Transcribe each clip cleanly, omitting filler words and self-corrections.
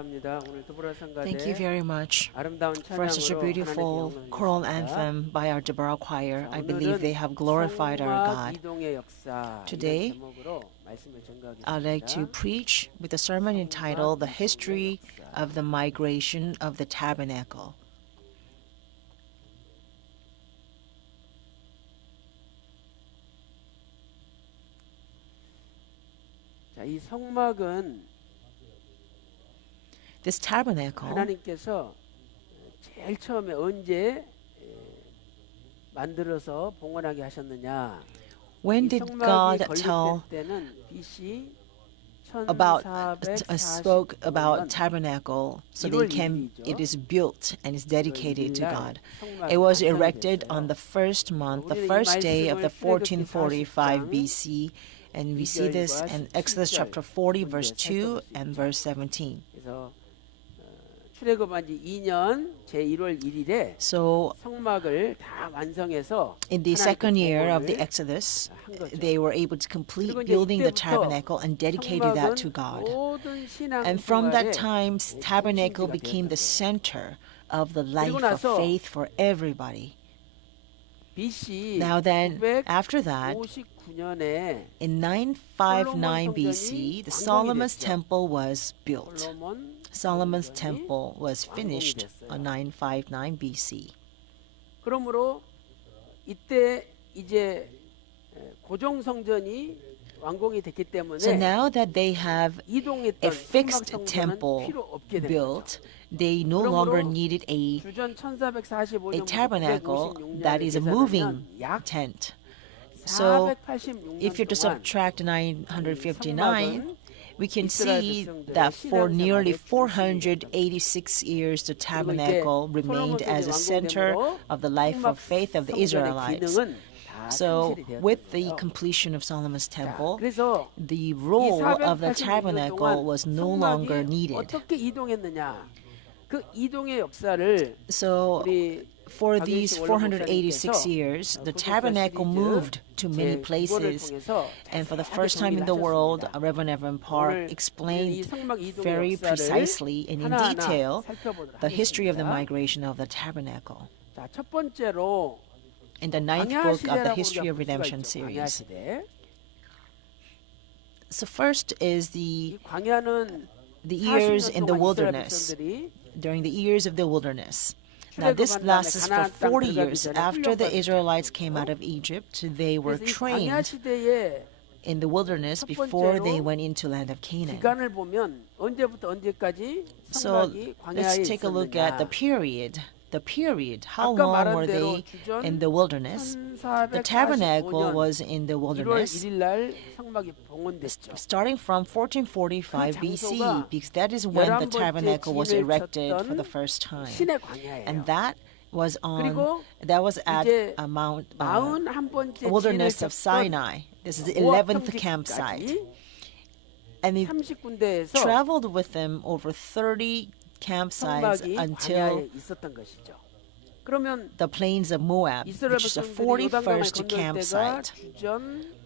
감사합니다. 오늘 드보라 Thank you 성가대 very much 아름다운 for such a 찬양으로 beautiful 하나님의 choral 영광을 anthem by our Deborah choir. I believe they have 오늘은 glorified our 성막 God. 이동의 역사 Today, 이런 제목으로 말씀을 I'd like to 전가하겠습니다. preach with a sermon entitled The History of the Migration of the Tabernacle. 자, 이 성막은 This tabernacle, 하나님께서 제일 처음에 언제 만들어서 봉헌하게 하셨느냐? when 이 did 성막이 God tell 건립될 때는 BC spoke about tabernacle so they 1월 can 1일이죠. it is built and is dedicated to 1월 1일 God. 성막이 It was 완성이 erected 됐어요. on the first month, the 우리는 이 first day of the 말씀을 1445 출애굽기 40장 BC, and we see this in Exodus chapter 40, verse 2 and verse 17. 그래서 출애굽한 지 2년 제1월 1일에 So, 성막을 다 완성해서 in the 하나님께 second year of the 봉헌을 Exodus, 한 거죠. they were able to complete 그리고 이제 building the 이때부터 tabernacle and dedicated that to 성막은 God. 모든 신앙 And from that 생활의 time, tabernacle 중심지가 became the 되었던 거예요. center of the life of 나서 faith for everybody. BC Now then, after that, 959년에 in 959 BC, the Solomon's temple was built. Solomon's temple was finished on 959 BC. 그러므로 이때 이제 고정 성전이 완공이 됐기 때문에 So now that they have a 이동했던 fixed 성막 성전은 temple 필요 없게 된 built, 거죠. they no longer 그러므로 needed a 주전 1445년부터 tabernacle 956년을 that is a moving 계산하면 약 tent. So 486년 if you're to 동안 subtract 959, we can 이스라엘 see 백성들의 that for 신앙생활의 nearly 중심이었던 486 years, the 그리고 이제 tabernacle remained 솔로몬 as a center 성전이 of the life of faith of the 성막의 Israelites. 기능은 다 So, 상실이 with the 되었던 거예요. completion of Solomon's 자, temple, 그래서 the 이 role of the 486년 tabernacle 동안 was no longer 성막이 needed. 어떻게 이동했느냐? 그 이동의 역사를 So, 우리 for these 박일식 486 원로목사님께서 years, the 구속사 tabernacle 시리즈 moved to many 제 9권을 places. 통해서 And for the 자세하게 first time in the 정리를 world, 하셨습니다. Reverend Evan Park 오늘 이 explained 성막 이동의 very 역사를 precisely and in 하나하나 detail 살펴보도록 the history of the 하겠습니다. migration of the tabernacle. 자, 첫 번째로 In the ninth 광야 book of the 시대라고 History 우리가 of 볼 수가 Redemption 있죠. 광야 series. 시대. So first is 이 광야는 the years 40년 in the 동안 이스라엘 wilderness, 백성들이 during the years of the wilderness. Now this lasts for 40 years. After the Israelites came out of Egypt, they were 그래서 이 광야 trained 시대에 in the wilderness before they went into land of Canaan. 기간을 보면 언제부터 언제까지 So 성막이 광야에 let's take a look at the 있었느냐. period. The period. How 아까 long 말한 were 대로 they 주전 in the wilderness? The tabernacle 1445년 was in the 1월 wilderness 1일 날 성막이 봉헌됐죠. starting from 1445 그 BC, 장소가 because that is when the 11번째 tabernacle was 진을 erected for 쳤던 the first time. 신의 광야예요. And that was 그리고 at 이제 a Mount 41번째 wilderness 진을 of 쳤던 Sinai. This is the 5월 11th campsite. 30까지 And it 30군데에서 traveled with them over 30 campsites 성막이 until 광야에 있었던 것이죠. 그러면 the plains of Moab, 이스라엘 which is the 백성들이 요단강을 41st 건널 때가 campsite. 주전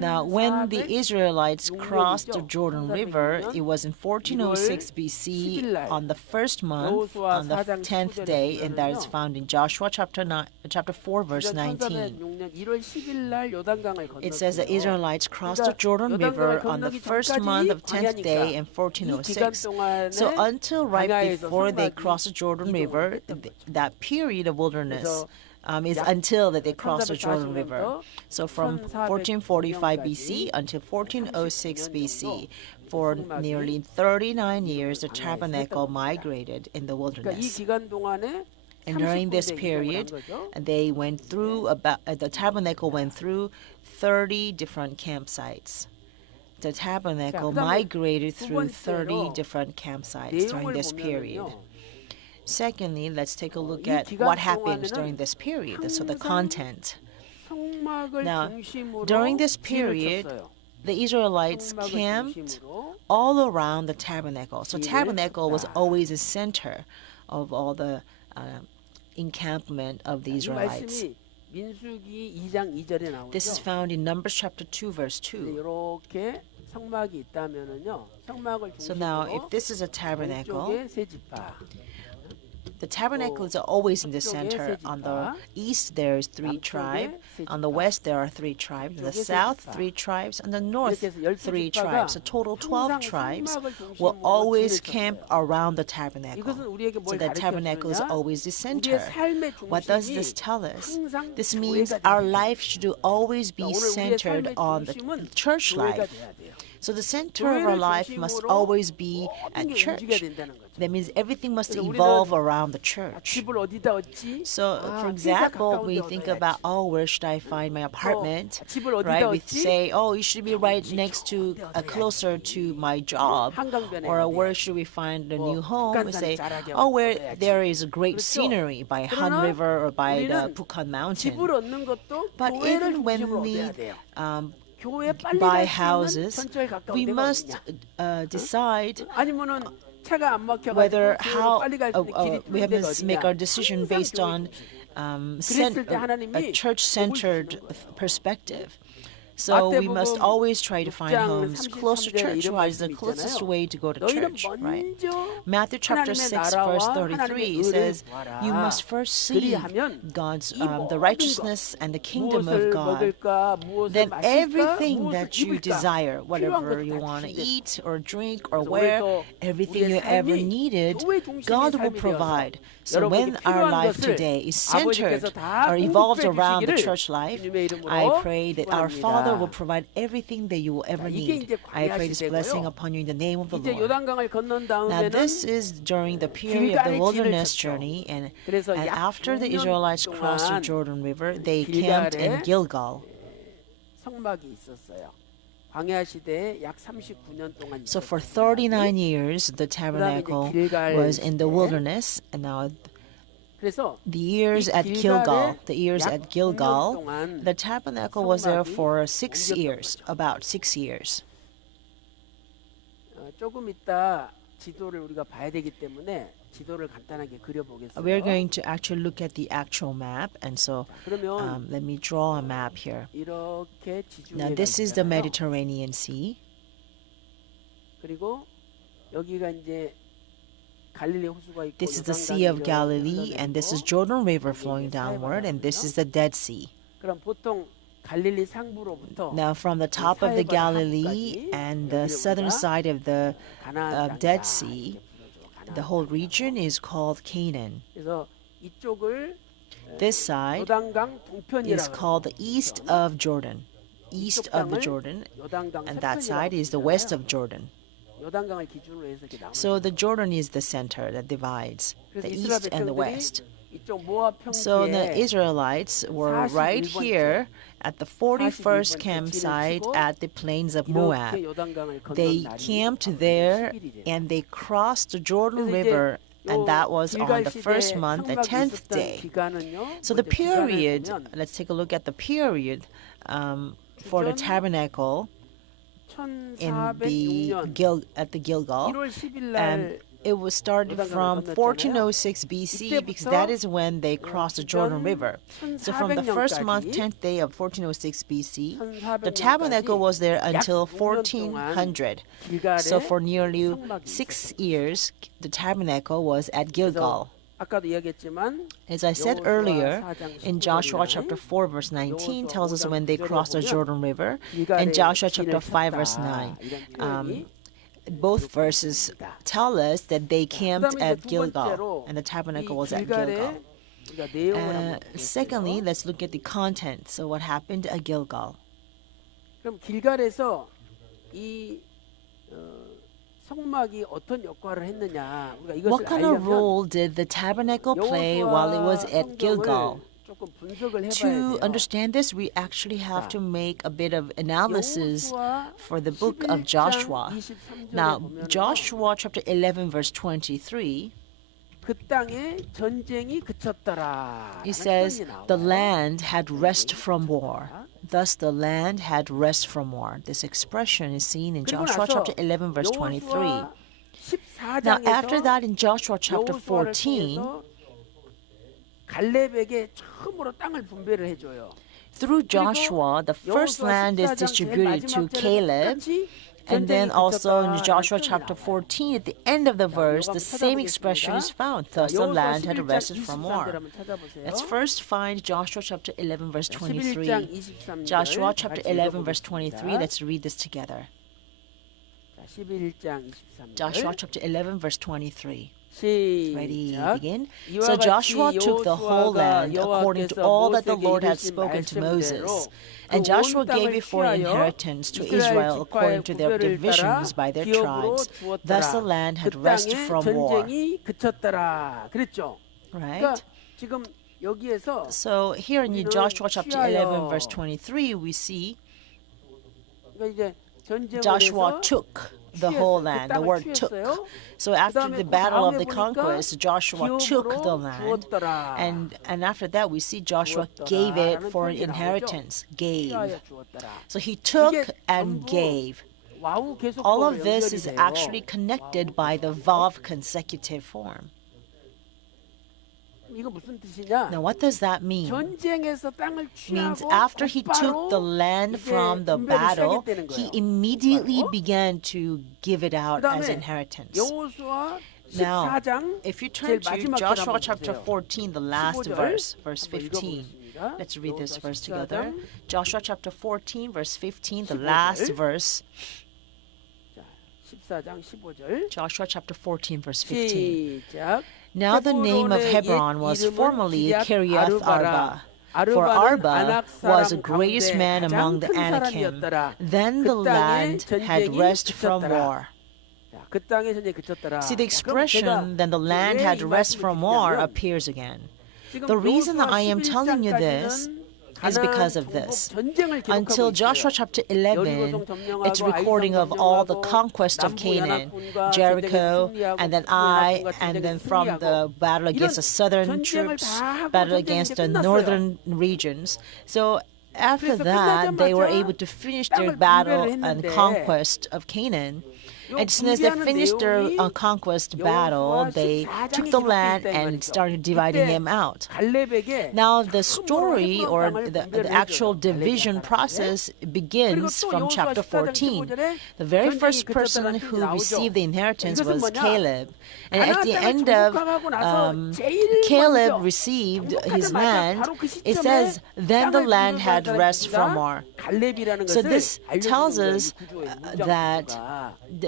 Now, when the Israelites crossed the 1406년이죠. Jordan River, it was in 1406 1월 BC 10일 on the first month, 여호수아 on the 4장 10th 19절에 day, and that is 보면은요. found in Joshua chapter 4, verse 주전 19. 1406년 1월 10일 날 요단강을 It says the 건넜어요. Israelites crossed the 그러니까 Jordan River 요단강을 on the 건너기 first month of 전까지 10th day in 광야니까 이 기간 1406. 동안에 So until right 광야에서 before they 성막이 crossed the Jordan 이동을 River, 했던 거죠. that period of wilderness 그래서 is 약 until that they crossed the Jordan River. 1440년부터 So from 1445 BC until 1406 BC, for nearly 39 years, the tabernacle migrated in the 그러니까 이 wilderness. 기간 동안에 And during this 30군데 이동을 한 period, 거죠. they went through the tabernacle went through 30 different campsites. The tabernacle 그다음에 migrated 두 through 번째로 30 different campsites during 내용을 this period. 보면은요. Secondly, let's take a look 이 at 기간 what happened 동안에는 during this period. So the 항상 content. 성막을 Now, 중심으로 during this 진을 period, 쳤어요. the Israelites 성막을 camped 중심으로 all around the tabernacle. So 진을 tabernacle was 쳤다. always the center of all the encampment of the 이 Israelites. 말씀이 민수기 2장 2절에 나오죠. This is found in Numbers chapter 2, verse 2. 이렇게 성막이 있다면은요. 성막을 So now, if 중심으로 this is a tabernacle, 왼쪽에 세 지파, the tabernacles are always in the center. On the east, there is three tribes. On the west, there are three tribes. In the south, three tribes. On the north, three tribes. A total 12 tribes will always camp around the tabernacle. 이것은 우리에게 So 뭘 the tabernacle is 가르쳐주느냐? always the 우리의 center. 삶의 What does 중심이 this tell us? 항상 This means 교회가 our 되어야 돼요. life should always be 오늘 우리의 centered 삶의 on the 중심은 church 교회가 life. 돼야 돼요. So the center of our life must always be at 모든 게 움직여야 church. 된다는 거죠. That means everything must 그래서 evolve 우리는 around the church. 집을 어디다 얻지? So, for example, we think about, oh, where should I find my apartment? 집을 어디다 Right? We 얻지? say, oh, you should be right next to, closer to my job. 한강변에 Or 어디에? where should we find a new home? We 북한산 say, 자락에 oh, where 얻어야지. there is a great 그렇죠? scenery by Han 그러나 River or by the 우리는 Bukhan Mountain. 집을 얻는 것도 But 교회를 even when 중심으로 we 얻어야 돼요. 교회 빨리 buy 갈 수 있는 houses, 전철 가까운 we 데가 must 어디냐? decide 아니면은 차가 안 막혀가지고 whether 교회로 how 빨리 갈 수 있는 길이 we have 뚫린 데가 to make our 어디냐? decision 항상 based 교회 on 그랬을 때 a 하나님이 church-centered 복을 주시는 perspective. So we must 마태복음 always try to find 6장 homes close to 33절에 church. 이런 Why is the 말씀이 closest 있잖아요. way to go to 너희는 church, right? 먼저 Matthew chapter 하나님의 6 verse 나라와 33 하나님의 의를 says, 구하라. you must first see 그리하면 God's 이 the 모든 righteousness and the kingdom of 무엇을 God. 먹을까, 무엇을 Then 마실까, everything 무엇을 that you 입을까, desire, 필요한 whatever 것을 you 다 want to 주신대. eat or drink or 그래서 wear, 오늘도 everything 우리의 you ever 삶이 needed, 교회 중심의 God will 삶이 provide. 되어서 So when 여러분에게 our 필요한 life 것을 today is 아버지께서 centered 다 or evolves 공급해 around the 주시기를 church life, 주님의 이름으로 I pray that our Father will 축원합니다. provide everything that you will ever 이게 need. 이제 I 광야 pray this blessing 시대고요. upon you in the name of the 이제 Lord. 요단강을 건넌 Now 다음에는 this is during the period of the 길갈의 wilderness 진을 쳤죠. journey, and 그래서 약 after the 6년 Israelites crossed the 동안 Jordan River, they camped in 길갈에 Gilgal. 성막이 있었어요. 광야 시대에 약 39년 동안 So for 있었어요. 39 years, the tabernacle was in the wilderness, and now 그래서 the years 이 at Gilgal, 길갈에 the years 약 at 9년 Gilgal, 동안 the tabernacle was there 성막이 for 6 옮겼던 years, 거죠. about 6 years. 조금 이따 지도를 우리가 봐야 되기 때문에 지도를 간단하게 그려보겠어요. We're going to actually look at the actual map, and so 그러면 let me draw a map here. 이렇게 Now 지중해가 this is the 있잖아요. Mediterranean Sea. 그리고 여기가 이제 갈릴리 호수가 있고 This is the 요단강이 Sea of 이렇게 Galilee, and this is 흘러내리고 Jordan River 여기 flowing 이제 downward, and this 사해바다거든요. is the Dead Sea. 그럼 보통 갈릴리 상부로부터 Now, from the top of the 사해바다 Galilee 하부까지 and the 여기를 southern 우리가 side of the 가나안 Dead 땅이다 Sea, 이렇게 불러줘. the whole region is called Canaan. 그래서 이쪽을 This side 요단강 is 동편이라고 called the east of Jordan, east of the Jordan, 요단강 and that side 서편이라고 is the west 부르잖아요. of Jordan. 요단강을 기준으로 해서 이렇게 나오는 So the Jordan is the center that divides the 그래서 이스라엘 east and the 백성들이 west. 이쪽 모압 So the 평지에 Israelites were right 41번째 here at the 41st 41번째 campsite 길을 치고 at the plains of 이렇게 Moab. 요단강을 건넌 They 날이 camped 10일이래요. there and they crossed the Jordan 그래서 이제 River, and 요 that was on 길갈 the 시대에 first month, the 성막이 10th 있었던 day. 기간은요. So the 먼저 기간을 period, 보면 let's take a look at the period for the 주전 tabernacle in the 1406년 at the Gilgal. 1월 10일 And 날 it was started from 1406 BC because that is when they crossed the Jordan River. So from the first month, 10th day of 1406 BC, the tabernacle was there until 1400. So for nearly 6 years, the tabernacle was at Gilgal. 아까도 이야기했지만 As I said earlier, in Joshua chapter 4 verse 19 tells us when they crossed the Jordan River, and Joshua chapter 5 verse 9. Both verses tell us that they camped at Gilgal, and the tabernacle was at Gilgal. Secondly, let's look at the content. So what happened at Gilgal? 그럼 길갈에서 이 성막이 어떤 역할을 했느냐 우리가 이것을 What kind of 알려면 role did the tabernacle play while it was 여호수아 at Gilgal? 성경을 조금 분석을 해봐야 To 돼요. understand this, we actually have to make a bit of analysis 여호수아 for the book of 11장 Joshua. 23절에 Now, 보면은요, Joshua chapter 11 verse 23, 그 땅에 전쟁이 그쳤더라. it says, the land had rest from war. Thus the land had rest from war. This expression is seen in Joshua chapter 11 verse 23. Now after that in Joshua chapter 14, 갈렙에게 처음으로 땅을 분배를 해줘요. through Joshua, the first land is distributed to Caleb. And then also in Joshua chapter 14, at the end of the verse, the same expression is found. Thus the land had rested from war. Let's first find Joshua chapter 11, verse 23. Joshua chapter 11, verse 23. Let's read this together. Joshua chapter 11, verse 23. Ready, begin. So Joshua took the whole land according to all that the Lord had spoken to Moses. And Joshua gave it for inheritance to Israel according to their divisions by their tribes. Thus the land had rest from war. Right? So here in Joshua chapter 11, verse 23, we see Joshua took the whole land. The word took. So after the battle of the conquest, Joshua took the land. And after that, we see Joshua gave it for an inheritance. Gave. So he took and gave. All of this is actually connected by the vav consecutive form. Now, what does that mean? Means after he took the land from the battle, he immediately began to give it out as inheritance. Now, if you turn to Joshua chapter 14, the last verse, verse 15. Let's read this verse together. Joshua chapter 14, verse 15, the last verse. Joshua chapter 14, verse 15. Now the name of Hebron was formerly Kiriath Arba, for Arba was the greatest man among the Anakim. Then the land had rest from war. See, the expression, then the land had rest from war, appears again. The reason that I am telling you this is because of this. Until Joshua chapter 11, it's recording of all the conquest of Canaan, Jericho, and then Ai, and then from the battle against the southern troops, battle against the northern regions. So after that, they were able to finish their battle and conquest of Canaan. And as soon as they finished their conquest battle, they took the land and started dividing them out. Now, the story or the actual division process begins from chapter 14. The very first person who received the inheritance was Caleb. And at the end of Caleb received his land, it says, then the land had rest from war. So this tells us that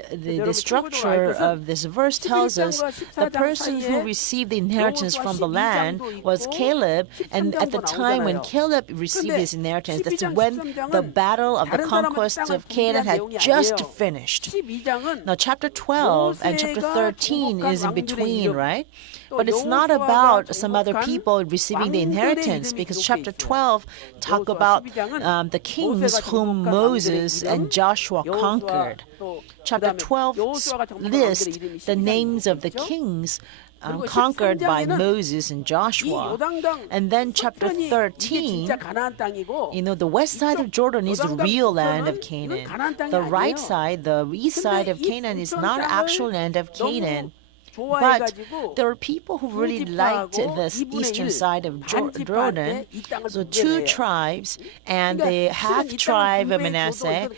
the structure of this verse tells us the person who received the inheritance from the land was Caleb, and at the time when Caleb received his inheritance, that's when the battle of the conquest of Canaan had just finished. Now chapter 12 and chapter 13 is in between, right? But it's not about some other people receiving the inheritance, because chapter 12 talk about the kings whom Moses and Joshua conquered. Chapter 12 lists the names of the kings conquered by Moses and Joshua. And then chapter 13, the west side of Jordan is the real land of Canaan. The right side, the east side of Canaan, is not actual land of Canaan. But there are people who really liked this eastern side of Jordan. So two tribes and the half tribe of Manasseh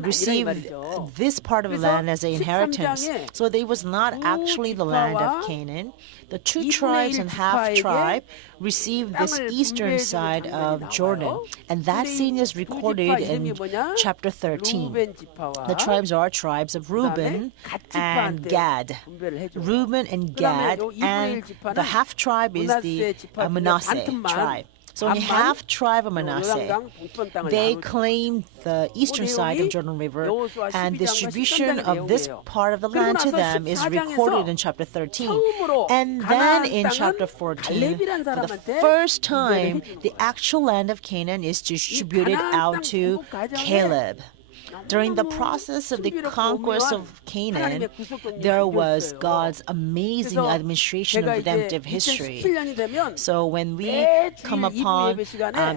received this part of the land as an inheritance. So it was not actually the land of Canaan. The two tribes and half tribe received this eastern side of Jordan. And that scene is recorded in chapter 13. The tribes are tribes of Reuben and Gad. Reuben and Gad, and the half tribe is the Manasseh tribe. So in half tribe of Manasseh, they claimed the eastern side of Jordan River, and distribution of this part of the land to them is recorded in chapter 13. And then in chapter 14, for the first time, the actual land of Canaan is distributed out to Caleb. During the process of the conquest of Canaan, there was God's amazing administration of redemptive history. So when we come upon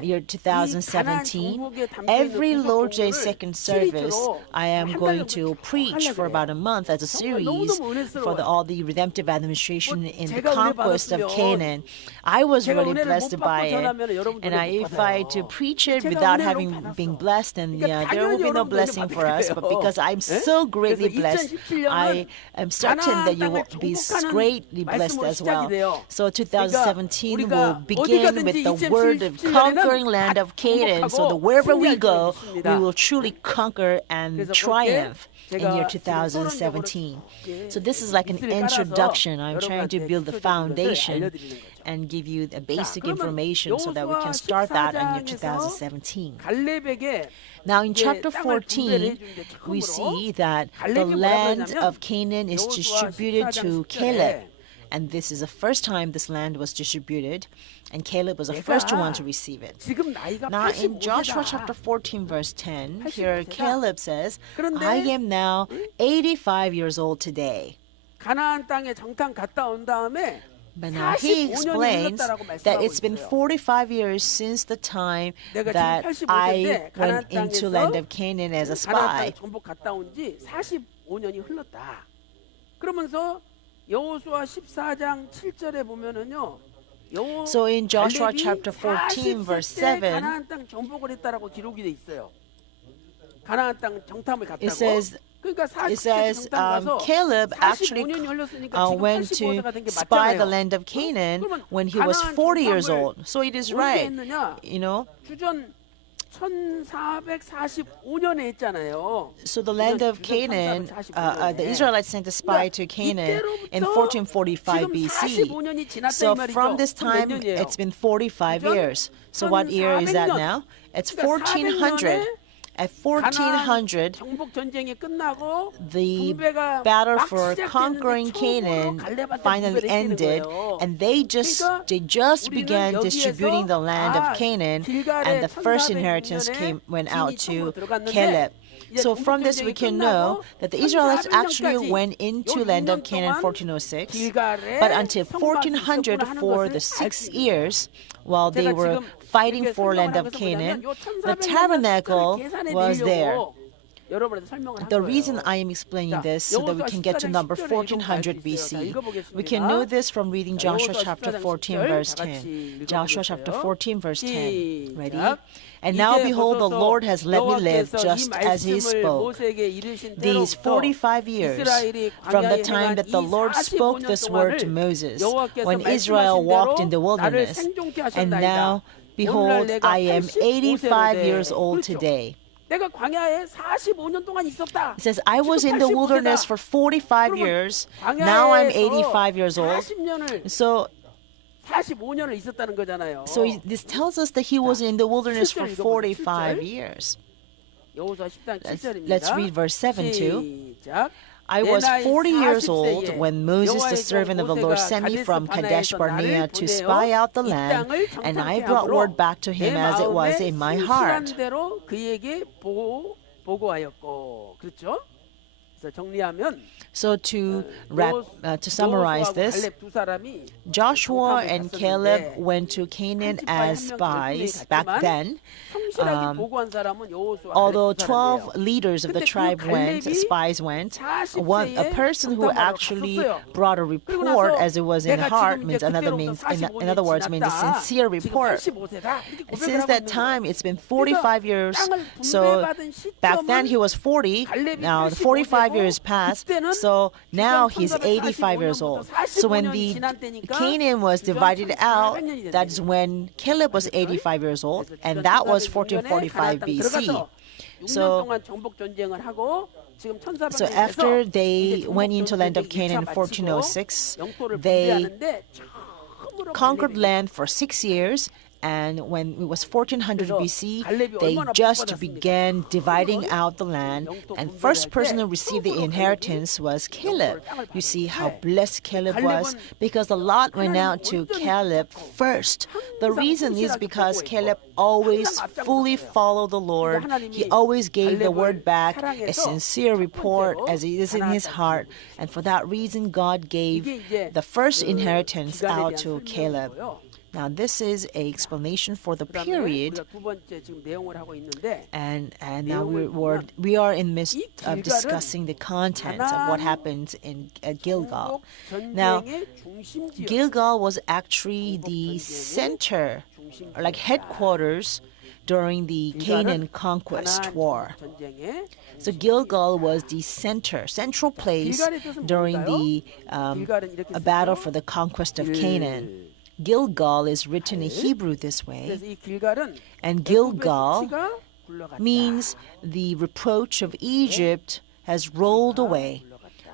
year 2017, every Lord's Day second service, I am going to preach for about a month as a series for all the redemptive administration in the conquest of Canaan. I was really blessed by it, and if I to preach it without having been blessed, then there will be no blessing for us. But because I'm so greatly blessed, I am certain that you will be greatly blessed as well. So 2017 will begin with the word of conquering land of Canaan. So wherever we go, we will truly conquer and triumph in year 2017. So this is like an introduction. I'm trying to build the foundation and give you the basic information so that we can start that in year 2017. Now in chapter 14, we see that the land of Canaan is distributed to Caleb. And this is the first time this land was distributed, and Caleb was the first one to receive it. Now in Joshua chapter 14 verse 10, here Caleb says, I am now 85 years old today. But now he explains that it's been 45 years since the time that I went into land of Canaan as a spy. So in Joshua chapter 14 verse 7, it says Caleb actually went to spy the land of Canaan when he was 40 years old. So it is right, you know. So the land of Canaan, the Israelites sent a spy to Canaan in 1445 BC. So from this time, it's been 45 years. So what year is that now? It's 1400. At 1400, the battle for conquering Canaan finally ended, and they just began distributing the land of Canaan, and the first inheritance went out to Caleb. So from this we can know that the Israelites actually went into land of Canaan 1406, but until 1400 for the 6 years, while they were fighting for land of Canaan, the tabernacle was there. The reason I am explaining this so that we can get to number 1400 BC, we can know this from reading Joshua chapter 14 verse 10. Joshua chapter 14 verse 10. Ready? And now behold, the Lord has let me live just as he spoke. These 45 years from the time that the Lord spoke this word to Moses, when Israel walked in the wilderness, and now behold, I am 85 years old today. It says, I was in the wilderness for 45 years. Now I'm 85 years old. So this tells us that he was in the wilderness for 45 years. Let's read verse 7 too. I was 40 years old when Moses, the servant of the Lord, sent me from Kadesh Barnea to spy out the land, and I brought word back to him as it was in my heart. So to summarize this, Joshua and Caleb went to Canaan as spies back then. Although 12 leaders of the tribe went, spies went, a person who actually brought a report as it was in heart means in other words means a sincere report. Since that time, it's been 45 years. So back then he was 40. Now the 45 years passed. So now he's 85 years old. So when the Canaan was divided out, that's when Caleb was 85 years old, and that was 1445 BC. So after they went into land of Canaan in 1406, they conquered land for 6 years, And when it was 1400 그래서 BC, 갈렙이 they 얼마나 just 복받았습니까? began dividing out the land. 영적 And 분배를 first 할 person 때 who received the 처음으로 inheritance was Caleb. 땅을 You see how 받았는데 blessed Caleb was 갈렙은 because the lot went 하나님 out to 온전히 Caleb 붙잡고 first. The 항상 reason is 신실하게 because 보고 있고 Caleb always 항상 fully 앞장섰어요. followed the Lord. 그러니까 He 하나님이 always gave the word 갈렙을 back, a 사랑해서 sincere 첫 report 번째로 as it is in his 가나안 땅 heart. And for that reason, God gave 이게 이제 the first 그 inheritance 기간에 out 대한 to Caleb. 설명이고요. Now, this is a explanation for the 그다음에 period, 우리가 두 번째 지금 내용을 하고 있는데 and now 내용을 we are in midst 이 of 길갈은 discussing the content of what 가나안 happens in at Gilgal. 전쟁의 Now, 중심지였어요. Gilgal was actually the center, or like headquarters, during the Canaan conquest war. 전쟁의 So Gilgal was the central place 길갈의 뜻은 during the 길갈은 이렇게 a battle 쓰죠. for the conquest of 길. Canaan. Gilgal is written in Hebrew this way, 그래서 이 길갈은 and 애굽의 Gilgal 수치가 굴러갔다. means the reproach of Egypt has rolled away.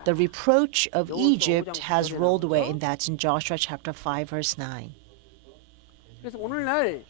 The reproach of Egypt has rolled away, and that's in Joshua chapter 5, verse 9. 그래서 오늘날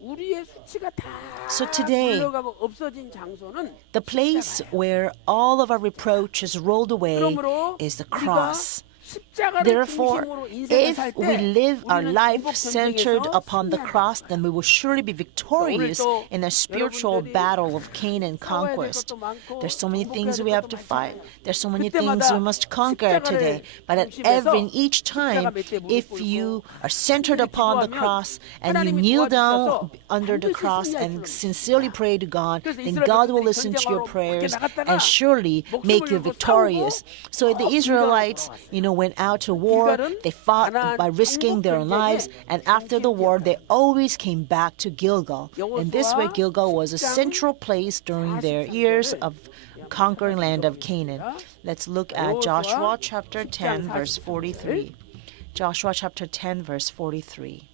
우리의 수치가 다 So today, 굴러가고 없어진 장소는 The place where all of our reproach is rolled away 그러므로 is the 우리가 cross. 십자가를 Therefore, 중심으로 인생을 if 살 we 때 live our 우리는 life 전복 centered 전쟁에서 upon the 승리한다. cross, then we will surely be victorious 또 in a spiritual 여러분들이 battle of Canaan 싸워야 될 conquest. 것도 많고 There's so many 정복해야 things 될 we have 것도 to fight. 많잖아요. There's so many 그때마다 things we must conquer 십자가를 today. But at 중심에서 each time, 십자가 밑에 무릎 if 꿇고 you are centered upon the 기도하면 cross and you 하나님이 kneel 도와주셔서 down under the 반드시 cross 승리할 and 줄로 sincerely pray to God, 그래서 then 이스라엘 God will 백성들이 listen to your 전쟁하러 prayers 밖에 나갔다가 and surely make you 목숨을 걸고 victorious. So the 꼭 Israelites, 길갈로 went out to war. 길갈은 They fought 가나안 by risking their 정복 lives, 전쟁의 and after the war, they always came back to Gilgal. And this way, 여호수아 Gilgal was a 10장 central place during their years of conquering land of Canaan. Let's look at Joshua chapter 10, verse 43. Joshua chapter 10, verse 43.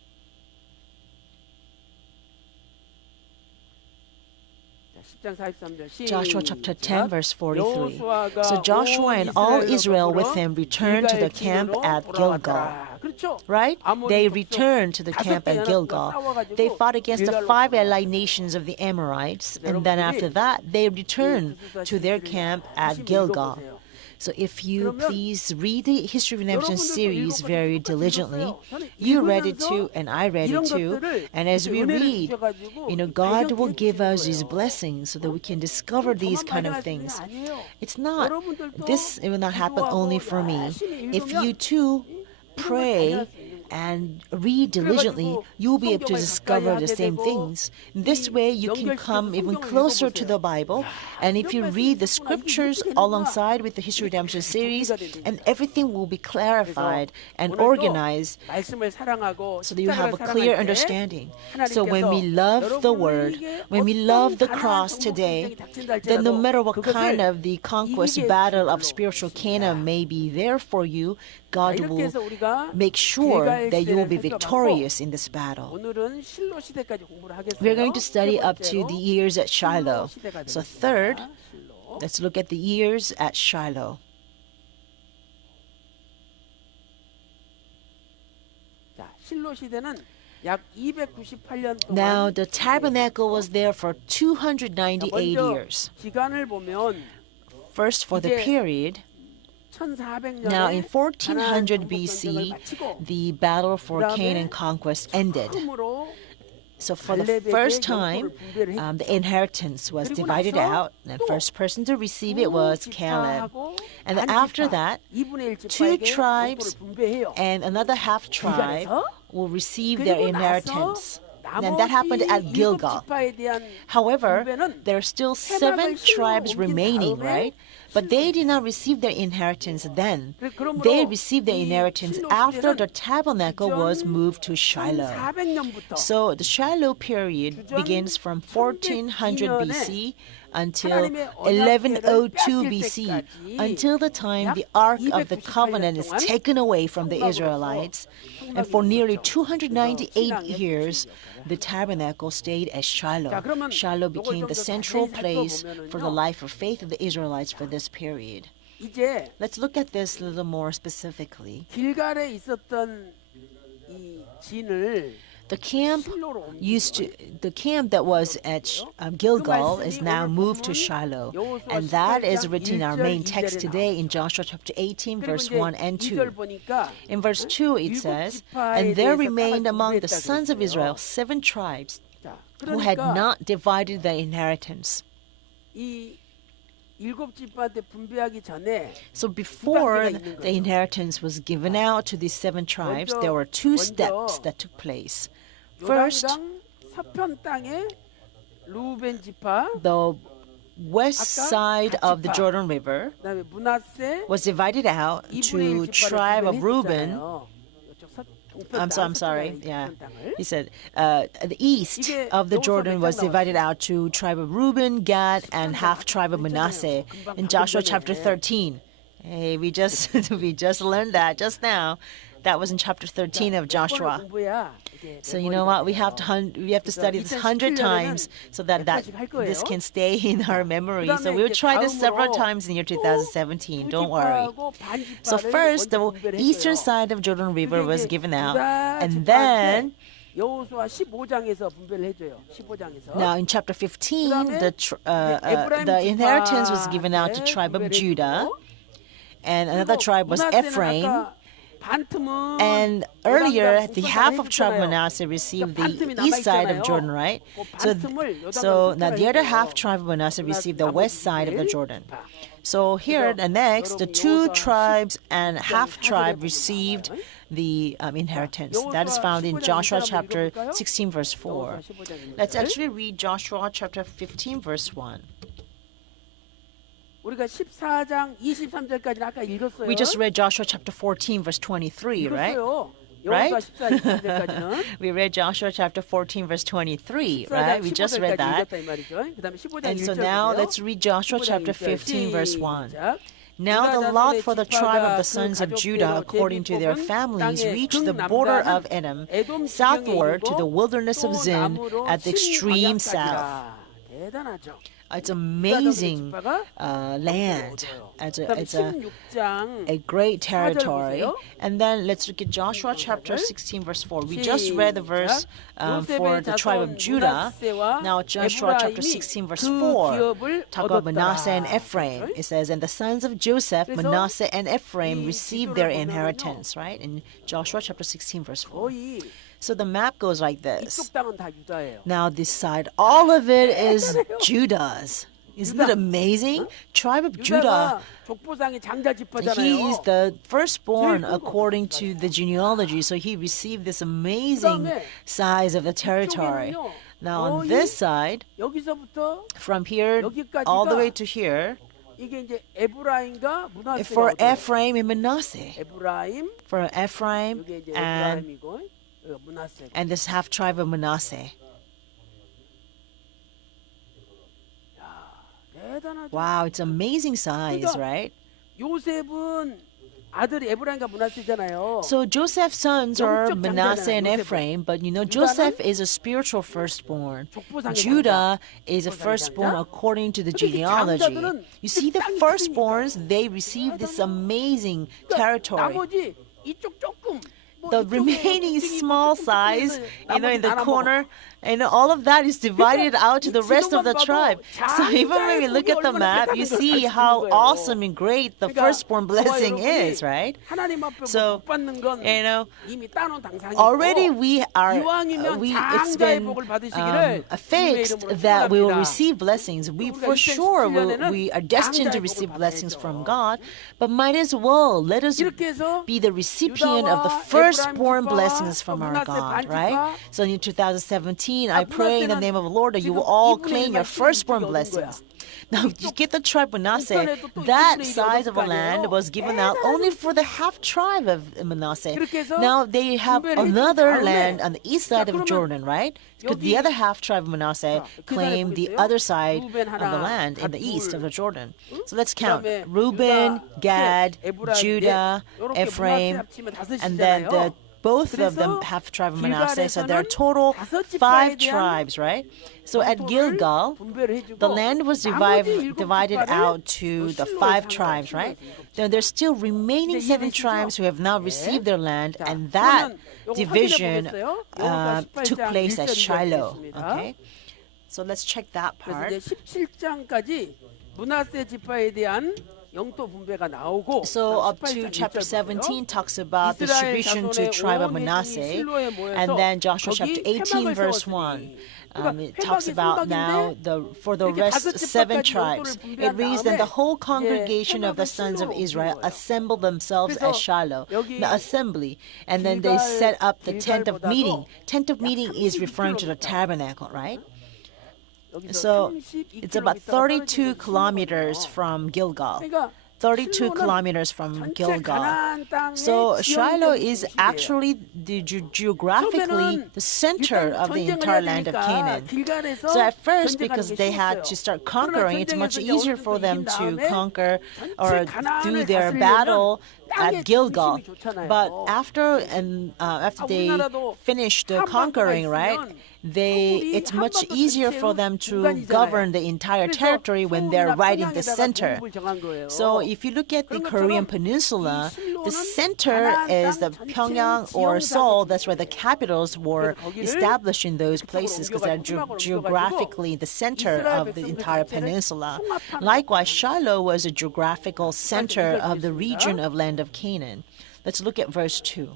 자, 10장 43절 Joshua chapter 10, verse 43. 여호수아가 So Joshua and all 온 Israel with 더불어 him returned to the 길갈 camp 진으로 at Gilgal. 돌아왔더라. 그렇죠? Right? 아모리 They 북쪽 returned to the 다섯 camp 개 at 연합국과 Gilgal. 싸워가지고 They fought against the 길갈로 5 돌아왔어요. allied nations of the Amorites, and then after 여러분들이 that, they returned 이 to their 구술사 camp 시리즈를 at 다시 Gilgal. 읽어보세요. So if you 그러면 please read the History of Redemption 여러분들도 series 읽어보세요. very 똑같이 diligently, 읽었어요. 저는 you read it 읽으면서 too, and I read 이런 it too. 것들을 And as we 은혜를 read, 주셔가지고 God will 발견해 give us 주시는 His 거예요. blessings so that we can discover these 저만 kind of 발견할 수 있는 게 things. 아니에요. It's not. 여러분들도 This will not happen 기도하고 only for me. 열심히 If 읽으면 you too 이런 걸 pray 발견할 수 있는 거예요. and read diligently, you'll be able to discover the same things. In this way, you can come even closer to the Bible. And if you read the scriptures alongside with the History of Redemption series, and everything will be clarified and organized 말씀을 사랑하고 so that you have a 십자가를 clear 사랑할 때 understanding. So when we 하나님께서 love the Word, when we love the cross today, then no matter what kind of the conquest battle of spiritual Canaan may be there for you, God 이렇게 will 해서 우리가 make sure 길갈 that you will 시대를 be 살펴봤고 victorious in this battle. 오늘은 실로 시대까지 공부를 하겠어요. We're going to study 세 up to 번째로 the years at Shiloh. 실로 시대가 So 되겠습니다. third, 실로. let's look at the years at Shiloh. 자, 실로 시대는 약 298년 동안 Now the tabernacle was there for 298 먼저 years. 기간을 보면 First for the 이제 period. 1400년에 Now in 1400 BC, the battle for Canaan conquest ended. So for the first time, the inheritance was divided out. The first person to receive it was Caleb. And then after that, 2 tribes and another half tribe will receive their inheritance. And that happened at Gilgal. However, there are still 7 tribes remaining, right? But they did not receive their inheritance then. They received their inheritance after the tabernacle was moved to Shiloh. So the Shiloh period begins from 1400 BC until 1102 BC, until the time the Ark of the Covenant is taken away from the Israelites. And for nearly 298 years, the tabernacle stayed at Shiloh. Shiloh became the central place for the life or faith of the Israelites for this period. 이제 Let's look at this a little more specifically. 길갈에 있었던 이 진을 The camp 실로로 the camp that was at Gilgal is now moved to Shiloh, and that is written in our main text today in Joshua chapter 18, verse 1 and 2. In verse 2, it says, "And there remained among the sons of Israel 7 tribes who had not divided their inheritance." 이 7지파한테 분배하기 전에 So before the inheritance was given out to these 7 tribes, there were 2 steps that took place. First, 요단강 서편 땅에 루벤 지파, the west side of the Jordan River 그다음에 므낫세, was divided out to tribe of Reuben. I'm sorry. Yeah, he said the east of the Jordan was divided out to tribe of Reuben, Gad, and half tribe of Manasseh in Joshua chapter 13. Hey, we just learned that just now. That was in chapter 13 of Joshua. So you know what? We have to study this 100 times so that this can stay in our memory. So we'll try this several times in year 2017. Don't worry. So first, the eastern side of Jordan River was given out, and then 여호수아 15장에서 분배를 해줘요. 15장에서. now in chapter 15, the inheritance was given out to tribe of Judah, and another tribe was Ephraim. And earlier, the half of tribe Manasseh received the east side of Jordan, right? So now the other half tribe of Manasseh received the west side of the Jordan. So here, the next, the 2 tribes and half tribe received the inheritance. That is found in Joshua chapter 16, verse 4. Let's actually read Joshua chapter 15, verse 1. 우리가 14장 23절까지는 아까 읽었어요. We just read Joshua chapter 14, verse 23, right? right? We read Joshua chapter 14, verse 23, right? We just read that. And so now let's read Joshua chapter 15, verse 1. Now the lot for the tribe of the sons of Judah according to their families reached the border of Edom, southward to the wilderness of Zin at the extreme south. It's amazing land. It's a great territory. And then let's look at Joshua chapter 16, verse 4. We just read the verse for the tribe of Judah. Now Joshua chapter 16, verse 4. Talk about Manasseh and Ephraim. It says, "And the sons of Joseph, Manasseh and Ephraim, received their inheritance," right? In Joshua chapter 16, verse 4. So the map goes like this. Now this side, all of it is Judah's. Isn't it amazing? Tribe of Judah. He is the firstborn according to the genealogy. So he received this amazing size of the territory. Now on this side, from here all the way to here, for Ephraim and Manasseh. For Ephraim and this half tribe of Manasseh. Wow, it's amazing size, right? So Joseph's sons are Manasseh and Ephraim, but you know Joseph is a spiritual firstborn. Judah is a firstborn according to the genealogy. You see, the firstborns, they receive this amazing territory. The remaining small size, in the corner, and all of that is divided out to the rest of the tribe. So even when we look at the map, you see how awesome and great the firstborn blessing is, right? So, already it's been fixed that we will receive blessings. We are destined to receive blessings from God, but might as well let us be the recipient of the firstborn blessings from our God, right? So in 2017, I pray in the name of the Lord that you will all claim your firstborn blessings. Now, you get the tribe Manasseh, that size of a land was given out only for the half tribe of Manasseh. Now they have another land on the east side of Jordan, right? Because the other half tribe of Manasseh claimed the other side of the land in the east of the Jordan. So let's count. Reuben, Gad, Judah, Ephraim, and then the both of them have tribe of Manasseh, so there are total 5 tribes, right? So at Gilgal, the land was divided out to the 5 tribes, right? Then there's still remaining 7 tribes who have not received their land, and that division took place at Shiloh. Okay, so let's check that part. 그래서 이제 17장까지 므낫세 지파에 대한 영토 분배가 나오고 So up to chapter 17 talks about distribution to tribe of Manasseh, and then Joshua chapter 18 verse 1. It talks about now for the rest 7 tribes. It reads, then the whole congregation of the sons of Israel assembled themselves at Shiloh, the assembly, and then they set up the tent of meeting. Tent of meeting is referring to the tabernacle, right? So it's about 32 kilometers from Gilgal. 32 kilometers from Gilgal. So Shiloh is actually geographically the center of the entire land of Canaan. So at first, because they had to start conquering, it's much easier for them to conquer or do their battle at Gilgal. But after they finish the conquering, right? It's much easier for them to govern the entire territory when they're right in the center. So if you look at the Korean peninsula, the center is the Pyongyang or Seoul. That's where the capitals were established in those places because they're geographically the center of the entire peninsula. Likewise, Shiloh was a geographical center of the region of land of Canaan. Let's look at verse 2.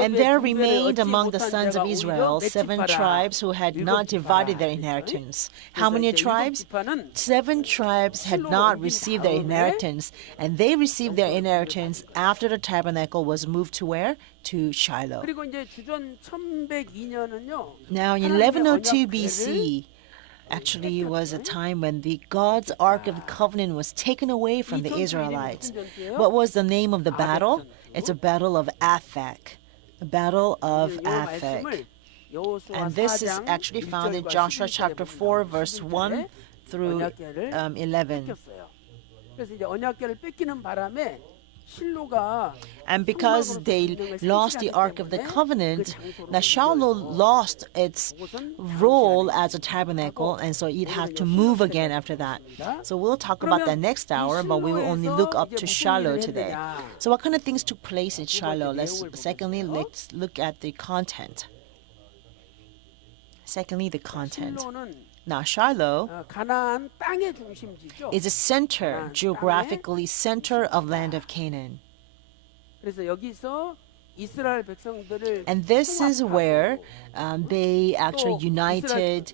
And there remained among the sons of Israel 7 tribes who had not divided their inheritance. How many tribes? 7 tribes had not received their inheritance, and they received their inheritance after the tabernacle was moved to where? To Shiloh. Now in 1102 BC, actually was a time when God's Ark of the Covenant was taken away from the Israelites. What was the name of the battle? It's a battle of Aphek. The battle of Aphek. And this is actually found in Joshua chapter 4 verse 1 through 11. And because they lost the Ark of the Covenant, now Shiloh lost its role as a tabernacle, and so it had to move again after that. So we'll talk about that next hour, but we will only look up to Shiloh today. So what kind of things took place in Shiloh? Let's look at the content. Secondly, the content. Now, Shiloh is a center, geographically center of land of Canaan. And this is where they actually united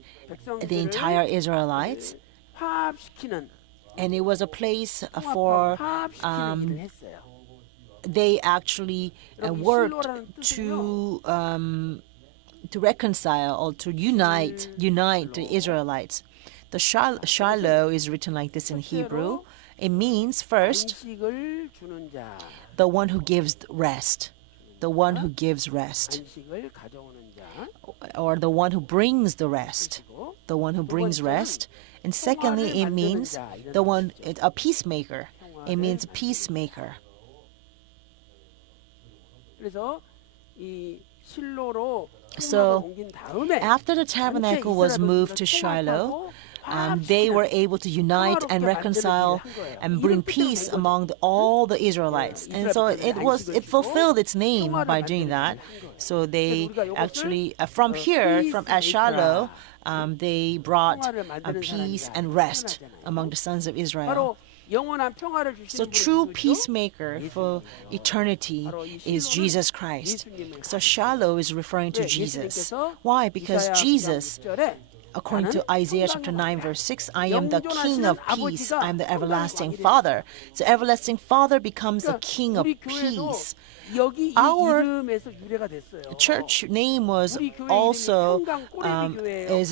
the entire Israelites. And it was a place for they actually worked to reconcile or to unite the Israelites. The Shiloh is written like this in Hebrew. It means first, the one who gives rest, the one who gives rest, or the one who brings the rest, the one who brings rest. And secondly, it means a peacemaker. It means peacemaker. So after the tabernacle was moved to Shiloh, they were able to unite and reconcile and bring peace among all the Israelites. And so it fulfilled its name by doing that. So they actually, from Shiloh, they brought peace and rest among the sons of Israel. So true peacemaker for eternity is Jesus Christ. So Shiloh is referring to Jesus. Why? Because Jesus, according to Isaiah chapter 9 verse 6, I am the King of peace. I am the everlasting Father. So everlasting Father becomes the King of peace. Our church name was also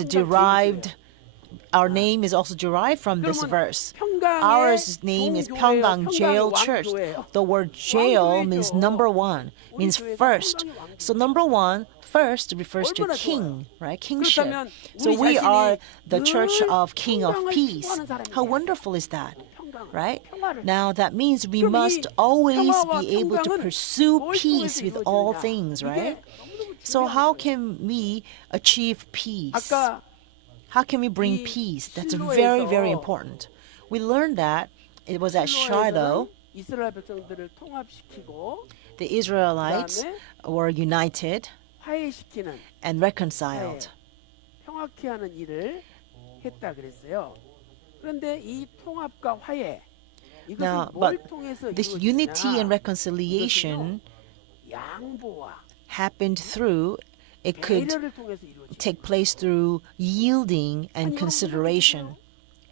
derived. Our name is also derived from this verse. Our name is Pyeonggang Jail Church. The word jail means number one, means first. So number one, first refers to king, right? Kingship. So we are the church of King of Peace. How wonderful is that? right? 평화를. Now that means we 그럼 이 must always 평화와 be able to 평강은 pursue 뭘 peace 통해서 with all 이루어지느냐. things, 이게 right? 너무너무 So 중요한 how 거예요. can we achieve peace? 아까 How can we bring 이 peace? That's 실로에서 very, very important. We learned that it was at Shiloh, 실로에서는 이스라엘 백성들을 통합시키고 the Israelites 그다음에 were united 화해시키는 and reconciled. 평화케 하는 일을 했다 그랬어요. 그런데 이 통합과 화해 이것은 Now, 뭘 but 통해서 this unity and 이루어지냐? reconciliation 양보와 happened through, it could 배려를 통해서 이루어지죠. take place through yielding and 아니, consideration.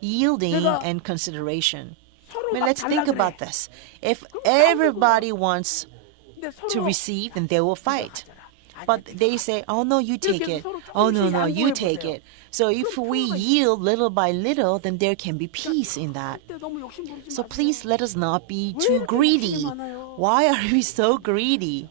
Yielding 내가 and consideration. I 서로 mean, 막 let's 달라 think 그래. about this. If 그럼 싸우는 everybody wants 근데 서로 to receive, then they will fight. 가져라. 아니, But 네가 they say, oh no, you take 이렇게 it. 서로 Oh no, 조금씩 no, you 양보해 take 보세요. it. So if we yield little by little, then there can be peace in that. 그때 너무 욕심 부리지 So 마세요. please let us not be 왜 too 이렇게 greedy. 욕심이 많아요? Why are we so greedy?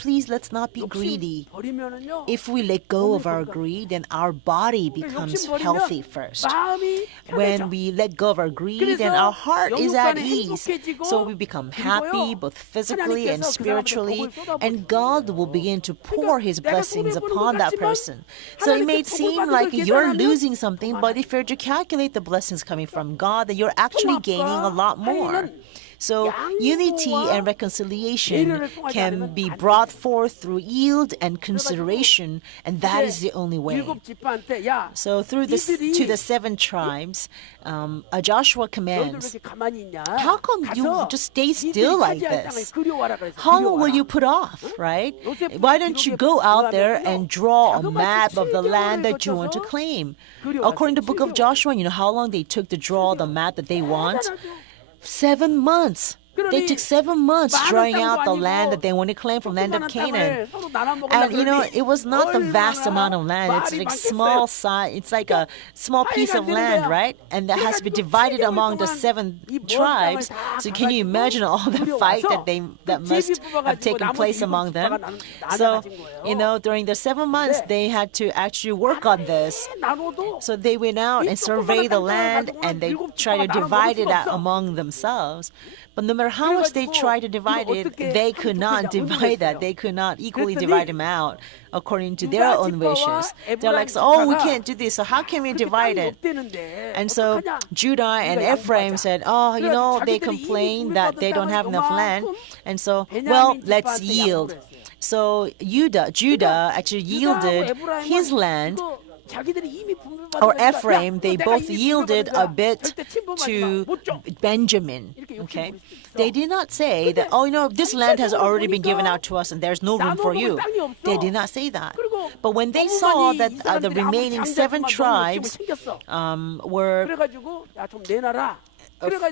Please let's not be 욕심 greedy. 버리면은요. If we let go of our 건강. greed, then our body becomes 욕심 버리면 healthy first. 마음이 When 편해져. we let go of our greed, then 그래서 our heart is at 영육간에 ease. 행복해지고 So we become happy 그리고요, both physically and 하나님께서 그 사람한테 spiritually, 복을 쏟아부으시는 and God will begin to pour His 내가 blessings 손해보는 upon 것 that 같지만 person. So it may 하나님께 seem 복을 like 받은 걸 you're 계산하면 losing something, 더 but 많아요. if you're to calculate the blessings coming from God, then you're actually gaining a lot more. 화해는 So unity and reconciliation 배려를 통하지 can 않으면 be 안 brought forth through yield and consideration, and that is the only way. 일곱 지파한테 야 So through this 이들이 to the 7 tribes, Joshua 너희들 왜 commands, 이렇게 가만히 있냐? how come you 가서 just stay 이들이 still like 차지할 땅을 this? 그려와라 그래서 How long will 그려와라. you put off, right? 요셉 Why don't you go out there 그러면요, and draw a 자그마치 map of the 7개월을 land that you want to 거쳐서 claim? 그려왔어요. According to the book of 7개월. Joshua, you know how long they took to draw the map that they want? 대단하죠. 7 months. They took 7 months 많은 drawing 땅도 out the 아니고 land that they want to claim from land of 조그마한 Canaan. 땅을 서로 나눠 먹으려고 And you know, 그러니 it was not the vast 얼마나 amount of land. It's 말이 like 많겠어요. small size. It's like a small piece of land, right? And that has to be divided among the 7 tribes. So can you imagine all the fight that must have taken place among them? So, you know, during the 7 months, they had to actually work on this. 나눠도 So they went out and surveyed the land and they tried to divide it out among themselves. But no matter how much they tried to divide it, they could not divide that. They could not equally divide them out according to their own wishes. They're like, oh, we can't do this, so how can we divide it? And so Judah and Ephraim said, oh, you know, they complain that they don't have enough land. And so, well, let's yield. So Judah actually yielded his land, or Ephraim, they both yielded a bit to Benjamin. Okay, they did not say that, oh, you know, this land has already been given out to us and there's no room for you. They did not say that. But when they saw that the remaining 7 tribes were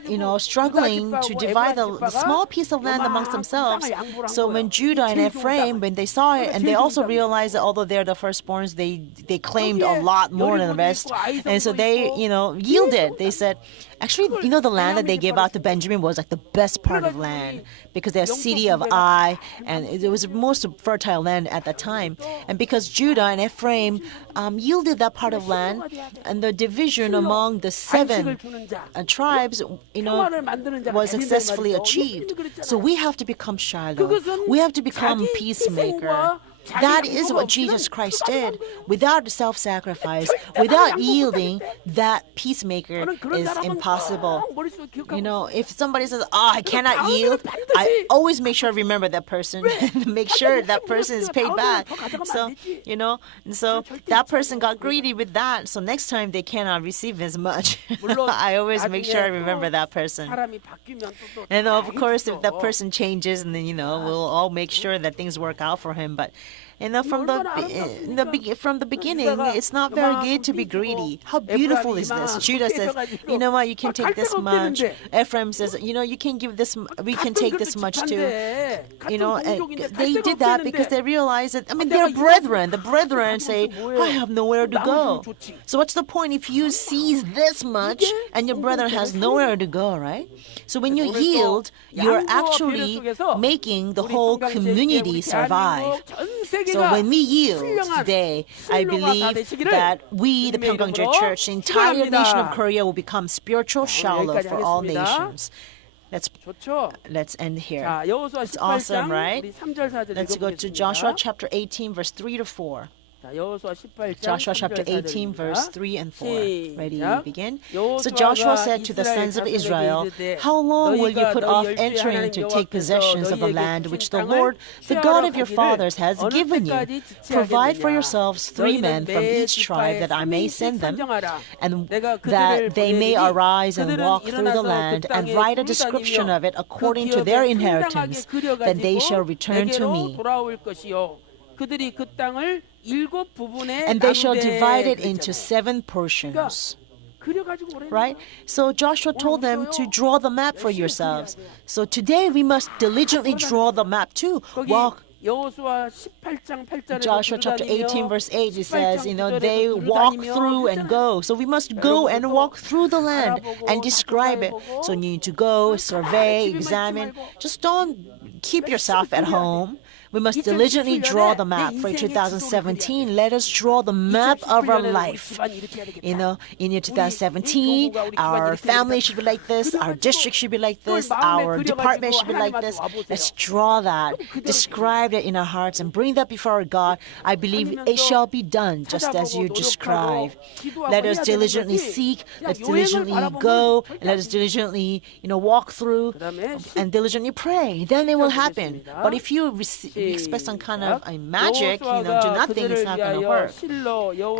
you know, struggling to divide the small piece of land amongst themselves. So when Judah and Ephraim, when they saw it, and they also realized that although they're the firstborns, they claimed a lot more than the rest. And so they, you know, yielded. They said, actually, you know, the land that they gave out to Benjamin was like the best part of land because they're city of Ai, and it was the most fertile land at that time. And because Judah and Ephraim yielded that part of land, and the division among the 7 tribes, you know, was successfully achieved. So we have to become Shiloh. We have to become peacemaker. That is what Jesus Christ did. Without self-sacrifice, without yielding, that peacemaker is impossible. You know, if somebody says, oh, I cannot yield, I always make sure I remember that person and make sure that person is paid back. So, you know, and so that person got greedy with that. So next time they cannot receive as much. I always make sure I remember that person. And of course, if that person changes, and then, you know, we'll all make sure that things work out for him. But you know, from the beginning, it's not very good to be greedy. How beautiful is this? Judah says, you know what, you can take this much. Ephraim says, you know, you can give this, we can take this much too. You know, they did that because they realized that, I mean, they're brethren. The brethren say, I have nowhere to go. So what's the point if you seize this much and your brother has nowhere to go, right? So when you yield, you're actually making the whole community survive. So when we yield today, I believe that we, the Pyeonggangjil Church, the entire nation of Korea will become spiritual Shiloh for all nations. 좋죠? Let's end here. 자, 여호수아 It's awesome, 18장 right? 우리 3절 4절 Let's go to Joshua chapter 18, verse 3 to 4. 자, 여호수아 18장 Joshua 3절 chapter 18, 4절입니다. verse 3 and 4. Ready, 시작. begin. 여호수아가 So Joshua said to the sons of Israel, How long will you put off entering to take possessions of the land which the Lord, the God of your fathers, has given you? Provide for yourselves 3 men from each tribe that I may send them, and that they may arise and walk through the land and write a description of it according to their inheritance. Then they shall return to me. 그들이 그 땅을 7 부분에 And they shall 나누되 divide it into 그랬잖아요. 7 portions. 그려가지고 오래 Right? So Joshua told them to draw the map for yourselves. So today we must diligently draw the map too. 거기 Walk. 여호수아 18장 8절에 Joshua chapter 18 verse 8 it says, they walk through and go. So we must go and walk through the land and describe it. So you need to go, survey, examine. Just don't keep yourself at home. We must diligently draw the map for 2017. Let us draw the map of our life. In year 2017, our family should be like this, our district should be like this, our department should be like this. Let's draw that, describe it in our hearts, and bring that before our God. I believe it shall be done just as you describe. Let us diligently seek, let's diligently go, and let us diligently, walk through and diligently pray. Then it will happen. But if you expect some kind of a magic, do nothing, it's not going to work.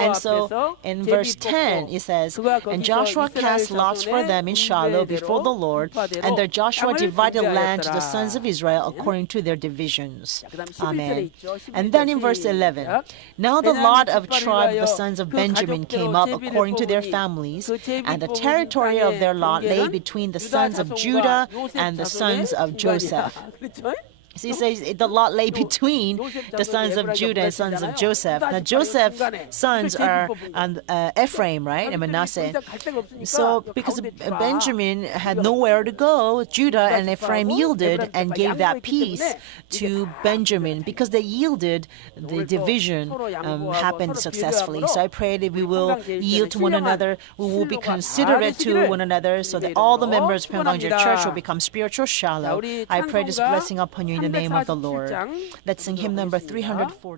And so in verse 10 it says, And Joshua cast lots for them in Shiloh before the Lord, and there Joshua divided land to the sons of Israel according to their divisions. Amen. And then in verse 11, Now the lot of tribe of the sons of Benjamin came up according to their families, and the territory of their lot lay between the sons of Judah and the sons of Joseph. So he says the lot lay between the sons of Judah and sons of Joseph. Now Joseph's sons are Ephraim, right, and Manasseh. So because Benjamin had nowhere to go, Judah and Ephraim yielded and gave that peace to Benjamin. Because they yielded, the division happened successfully. So I pray that we will yield to one another. We will be considerate to one another, so that all the members of Pyeonggangjil Church will become spiritual Shiloh. I pray this blessing upon you in the name of the Lord. Let's sing hymn number 340.